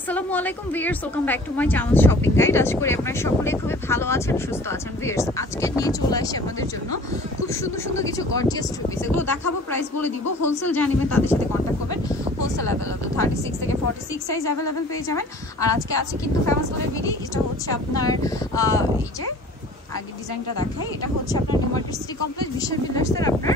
আসসালামু আলাইকুম viewers, welcome back to my channel shopping guide. আশা করি আপনারা সকলেই খুবই ভালো আছেন, সুস্থ আছেন। ভিউয়ার্স, আজকে নিয়ে চলে আসি আপনাদের জন্য খুব সুন্দর সুন্দর কিছু গর্জিয়াস থ্রি পিস। এগুলো দেখাবো, প্রাইস বলে দিব। হোলসেল জানিবেন তাদের সাথে কন্ট্যাক্ট করবেন। হোলসেল অ্যাভেলেবল 36 থেকে 46 সাইজ অ্যাভেলেবল পেয়ে যাবেন। আর আজকে আছে কিন্তু ফেমাস করে বিডি। এটা হচ্ছে আপনার এই যে আগে ডিজাইনটা দেখাই, এটা হচ্ছে আপনার নিউ মার্কেট সিটি কমপ্লেক্স বিশাল বিল্ডার্সের আপনার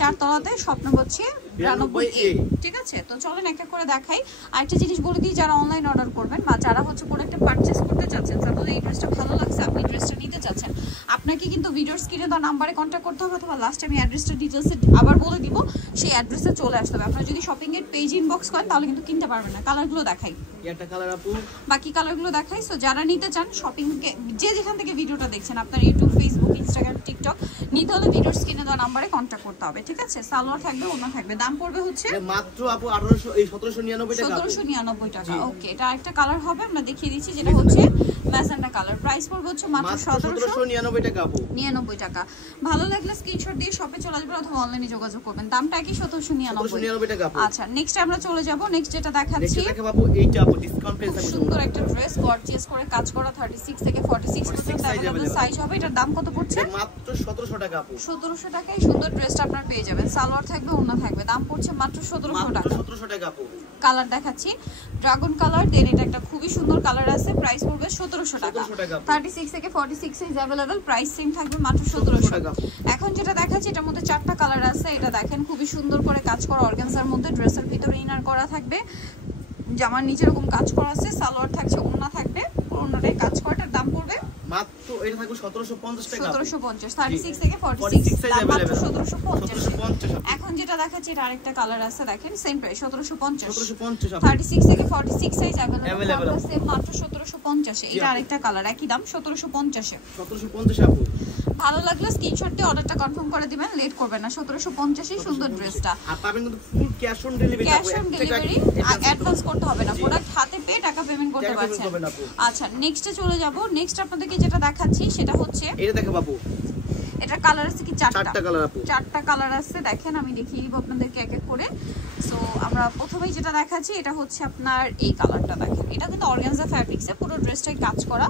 4 তলাতে, স্বপ্ন হচ্ছে 92A। ঠিক আছে, তো চলেন এক এক করে দেখাই। আরেকটা জিনিস বলে দিই, যারা অনলাইন অর্ডার করবেন বা যারা হচ্ছে কোনো একটা পারচেস করতে চাচ্ছেন, সাপোজ এই ড্রেসটা ভালো লাগছে, আপনি ড্রেসটা নিতে চাচ্ছেন, আপনাকে কিন্তু ভিডিওর স্ক্রিনে দেওয়া নাম্বারে কন্ট্যাক্ট করতে হবে, অথবা লাস্টে আমি অ্যাড্রেসটা ডিটেলসে আবার বলে দিব, সেই অ্যাড্রেসে চলে আসতে হবে। আপনারা যদি শপিং এর পেজ ইনবক্স করেন তাহলে কিন্তু কিনতে পারবেন না। কালারগুলো দেখাই, একটা কালার আপু, বাকি কালারগুলো দেখাই। সো যারা নিতে চান শপিং যে যেখান থেকে ভিডিওটা দেখছেন, আপনার ইউটিউব, ফেসবুক, ইনস্টাগ্রাম, টিকটক, নিতে হলে ভিডিওর স্ক্রিনে দেওয়া নাম্বারে কন্ট্যাক্ট করতে হবে। ঠিক আছে, সালোয়ার থাকবে, ওড়না থাকবে। দাম পড়বে হচ্ছে মাত্র আপু 1799 টাকা। 1799 টাকা। ওকে, এটা একটা কালার হবে, আমরা দেখিয়ে দিচ্ছি, যেটা হচ্ছে ম্যাজেন্টা কালার। প্রাইস পড়বে হচ্ছে মাত্র 1799 টাকা আপু। 99 টাকা। ভালো লাগলে স্ক্রিনশট দিয়ে শপে চলে আসবেন অথবা অনলাইনে যোগাযোগ করবেন। দামটা কি 1799 টাকা আপু। আচ্ছা, নেক্সট আমরা চলে যাব। নেক্সট যেটা দেখাচ্ছি, নেক্সট দেখাবো আপু, এইটা আপু ডিসকাউন্ট প্রাইস আছে। সুন্দর একটা ড্রেস, গর্জিয়াস করে কাজ করা, 36 থেকে 46 পর্যন্ত अवेलेबल সাইজ হবে। এটার দাম কত পড়ছে? মাত্র 1700 টাকা আপু। 1700 টাকায় সুন্দর ড্রেসটা আপনারা পেয়ে যাবেন। সালোয়ার থাকবে, ওড়না থাকবে। দাম পড়ছে মাত্র 1700 টাকা। 1700 টাকা আপু। কালার দেখাচ্ছি, ড্রাগন কালার। দেন এটা একটা খুবই সুন্দর কালার আছে, প্রাইস পড়বে 1700 টাকা। 36 থেকে 46 সাইজ अवेलेबल, প্রাইস সেম থাকবে মাত্র 1700 টাকা। এখন যেটা দেখাচ্ছি, এটার মধ্যে 4টা কালার আছে। এটা দেখেন, খুবই সুন্দর করে কাজ করা অর্গানজার মধ্যে, ড্রেসের ভিতরে ইনার করা থাকবে, জামার নিচে এরকম কাজ করা আছে, সালোয়ার থাকছে, ওড়না থাকবে, ওড়নাটায় কাজ করাটার দাম পড়বে মাত্র এটা থাকবে 1750 টাকা। 1750, 36 থেকে 46 দাম মাত্র 1750। এখন যেটা দেখাচ্ছি, এটা আরেকটা কালার আছে, দেখেন সেম প্রাইস 1750। 36 থেকে 46 সাইজ अवेलेबल সেম মাত্র 1750 এ। এটা আরেকটা কালার, একই দাম 1750 এ। 1750 আপু। ভালো লাগলে স্ক্রিনশট দিয়ে অর্ডারটা কনফার্ম করে দিবেন, লেট করবেন না। 1750 এই সুন্দর ড্রেসটা। আর পাবেন কিন্তু full cash on delivery. Cash on delivery, advance করতে হবে না, প্রোডাক্ট হাতে পেয়ে টাকা পেমেন্ট করতে পারছেন। আচ্ছা, নেক্সটে চলে যাব। নেক্সট আপনাদেরকে যেটা দেখাচ্ছি সেটা হচ্ছে, এটা দেখো বাবু, এটা কালার আছে কি 4টা কালার আপু। 4টা কালার আছে, দেখেন আমি দেখিয়ে দিব আপনাদেরকে এক এক করে। সো আমরা প্রথমেই যেটা দেখাচ্ছি, এটা হচ্ছে আপনার এই কালারটা। দেখেন, এটা কিন্তু অর্গানজা ফ্যাব্রিক্সে পুরো ড্রেসটাই কাজ করা,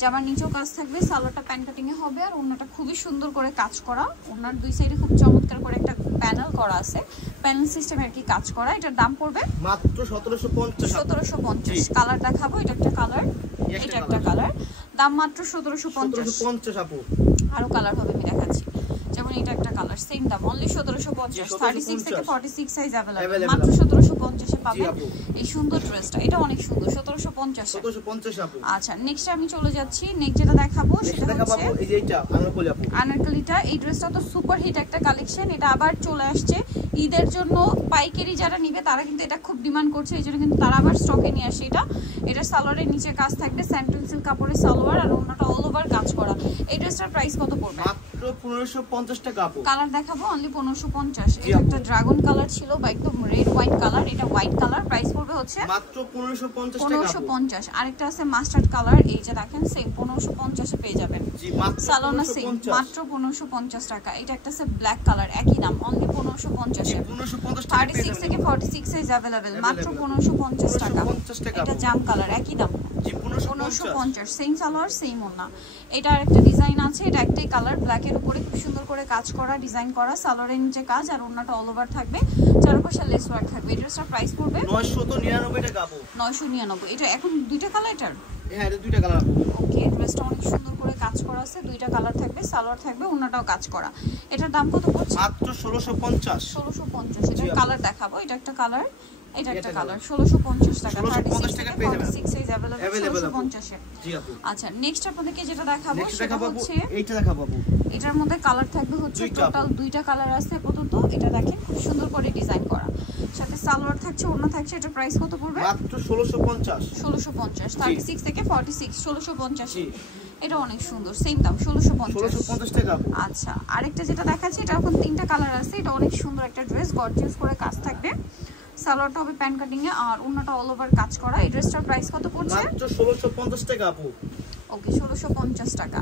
জামার নিচেও কাজ থাকবে, সালোয়ারটা প্যান কাটিং এ হবে, আর ওড়নাটা খুবই সুন্দর করে কাজ করা। ওড়নার দুই সাইডে খুব চমৎকার করে একটা প্যানেল করা আছে, প্যানেল সিস্টেম আর কি কাজ করা। এটার দাম পড়বে মাত্র 1750। 1750। কালার দেখাবো, এটা একটা কালার, এটা একটা কালার, দাম মাত্র 1750 আপু। আরো কালার হবে, আমি দেখাচ্ছি, যেমন এটা একটা কালার, সেম দাম অনলি 1750। 36 থেকে 46 সাইজ अवेलेबल, মাত্র 1750 এ পাবেন এই সুন্দর ড্রেসটা। এটা অনেক সুন্দর, 1750 আপু। আচ্ছা, নেক্সট আমি চলে যাচ্ছি। নেক্সট যেটা দেখাবো সেটা হচ্ছে এই যে এটা আনারকলি আপু। আনারকলিটা, এই ড্রেসটা তো সুপার হিট একটা কালেকশন। এটা আবার চলে আসছে ঈদের জন্য, পাইকারি যারা নিবে তারা কিন্তু এটা খুব ডিমান্ড করছে, এই জন্য কিন্তু তারা আবার স্টকে নিয়ে আসে। এটা সালোয়ারের নিচে কাজ থাকবে, স্যান্ডেল সিল্ক কাপড়ের সালোয়ার, আর ওড়নাটা অল ওভার কাজ করা। এই ড্রেসটার প্রাইস কত পড়বে? মাত্র 1550 টাকা আপু। কালার দেখাবো, অনলি 1550। এটা একটা ড্রাগন কালার ছিল বা একদম রেড হোয়াইট কালার, এটা হোয়াইট কালার। প্রাইস পড়বে হচ্ছে মাত্র 1550 টাকা। 1550। আরেকটা আছে মাস্টার্ড কালার, এই যে দেখেন সেম 1550 এ পেয়ে যাবেন। জি, মাত্র সালোনা সেম মাত্র 1550 টাকা। এটা একটা আছে ব্ল্যাক কালার, একই দাম, অনলি 1550 এ। 36 থেকে 46 সাইজ अवेलेबल, মাত্র 1550 টাকা। এটা জাম কালার, একই দাম, 1550। সেম সালোয়ার, সেম ওড়না। এটা আরেকটা ডিজাইন আছে, এটা একটাই কালার, ব্ল্যাক এর উপরে খুব সুন্দর করে কাজ করা, ডিজাইন করা, সালোয়ারের নিচে কাজ, আর ওড়নাটা অল ওভার থাকবে, চারপাশে লেস ওয়ার্ক থাকবে। এই ড্রেসটার প্রাইস পড়বে 999 টাকা আপু। 999। এটা এখন দুইটা কালার এটার? হ্যাঁ, এটা দুইটা কালার আপু। ওকে, ড্রেসটা অনেক সুন্দর করে কাজ করা আছে, দুইটা কালার থাকবে, সালোয়ার থাকবে, ওড়নাটাও কাজ করা। এটার দাম কত পড়ছে? মাত্র 1650। 1650। এটা কালার দেখাবো, এটা একটা কালার, এটা একটা কালার, 1650 টাকা। 36 থেকে 46 সাইজ अवेलेबल, 1650 এ। জি আপু। আচ্ছা, নেক্সট আপনাদেরকে যেটা দেখাবো সেটা হচ্ছে, এইটা দেখাবো আপু। এটার মধ্যে কালার থাকবে হচ্ছে টোটাল দুইটা কালার আছে আপাতত। এটা দেখেন, খুব সুন্দর করে ডিজাইন করা, সাথে সালোয়ার থাকছে, ওড়না থাকছে। এটা প্রাইস কত পড়বে? মাত্র 1650। 1650। 36 থেকে 46, 1650। এটা অনেক সুন্দর, সেম দাম 1650 টাকা। আচ্ছা, আরেকটা যেটা দেখাচ্ছি, এটা এখন তিনটা কালার আছে। এটা অনেক সুন্দর একটা ড্রেস, গর্জিয়াস করে কাজ থাকবে, সালোয়ারটা হবে প্যান কাটিং এ আর ওন্নাটা অল ওভার কাজ করা। এই ড্রেসটার প্রাইস কত পড়ছে? মাত্র 1650 টাকা আপু। ওকে 1650 টাকা।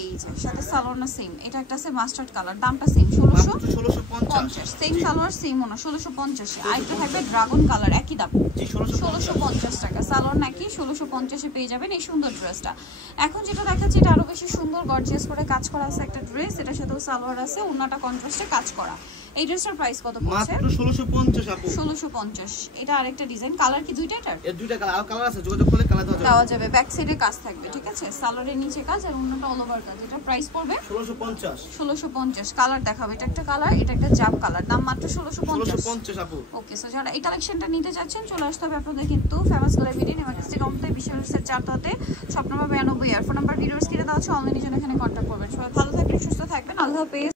এই যে সাথে সালোয়ার না সেম, এটা একটা আছে মাস্টার্ড কালার, দামটা সেম 1650। সেম সালোয়ার সেম ওনা 1650 এ। আরেকটা থাকবে ড্রাগন কালার, একই দাম জি 1650 টাকা। সালোয়ার নাকি 1650 এ পেয়ে যাবেন এই সুন্দর ড্রেসটা। এখন যেটা দেখাচ্ছি এটা আরো বেশি সুন্দর গর্জিয়াস করে কাজ করা আছে একটা ড্রেস, এটার সাথেও সালোয়ার আছে, ওন্নাটা কন্ট্রাস্টে কাজ করা। এই ড্রেসটার প্রাইস কত পড়ছে? মাত্র 1650 আপু। 1650। এটা আরেকটা ডিজাইন, কালার কি দুইটা এটার? এর দুইটা কালার, আর কালার আছে, যোগাযোগ করলে কালার দেওয়া যাবে। ব্যাক সাইডে কাজ থাকবে, ঠিক আছে? সালোয়ারের নিচে কাজ আর ওন্নাটা অল ওভার কাজ। এটা প্রাইস পড়বে 1650। 1650। কালার দেখাবো, এটা একটা কালার, এটা একটা জাম কালার, দাম মাত্র 1650 আপু। ওকে, সো যারা এই কালেকশনটা নিতে চাচ্ছেন চলে আসতে হবে আপনাদের কিন্তু ফেমাস গ্যালারি এমার্জেন্সি কমতে বিশ্বনাথের 4 এয়ার ফোন নাম্বার ভিডিওস কিনে দেওয়া আছে, অনলাইনে জন্য এখানে কন্ট্যাক্ট করবেন। সবাই ভালো থাকবেন, সুস্থ থাকবেন, আল্লাহ হাফেজ।